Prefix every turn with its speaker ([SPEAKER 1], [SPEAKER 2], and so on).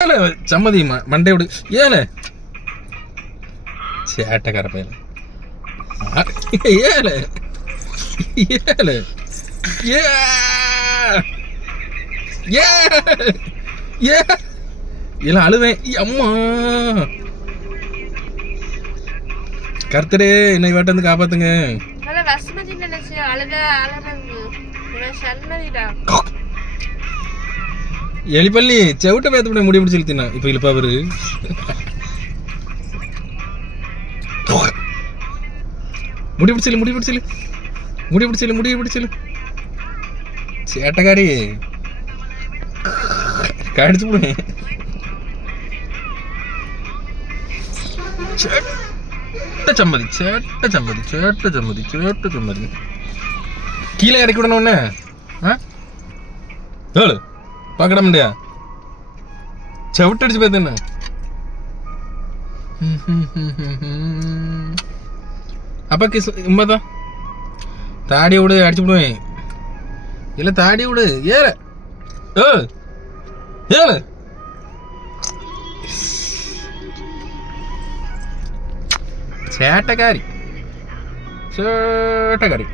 [SPEAKER 1] ஏல சம்மதி விடு. ஏல. சேட்டக்கார பையன். ஏல. ஏல. ஏ. ஏ. ஏ. இல்ல அழுவேன். அம்மா. கர்த்தரே என்னை வாட்ட வந்து காப்பாத்துங்க.
[SPEAKER 2] நல்லா வசுமதி நினைச்சு அழுத அழுறது சண்மதிடா.
[SPEAKER 1] எலிப்பள்ளி செவிட்ட பேத்து முடி முடிச்சு இழுத்தினா. இப்போ இழுப்பா அவரு முடி பிடிச்சிரு முடி பிடிச்சிரு. முடி பிடிச்சிரு முடி பிடிச்சிரு. சேட்டக்காரி. கடிச்சு போடுவேன் சேட்ட சம்மதி சேட்ட சம்மதி சேட்ட சம்மதி சேட்ட சம்மதி. கீழே இறக்கி விடணும் ஒன்று ஆ? ஏழு. பார்க்கட முடியா செவிட்டடிச்சு போய் என்ன? அப்பா கிஸ் உண்மைதான் தாடி விடு அடிச்சு விடுவேன். இல்லை தாடி விடு. ஏற. ஏ ஏற. சேட்டக்காரி. சேட்டக்காரி.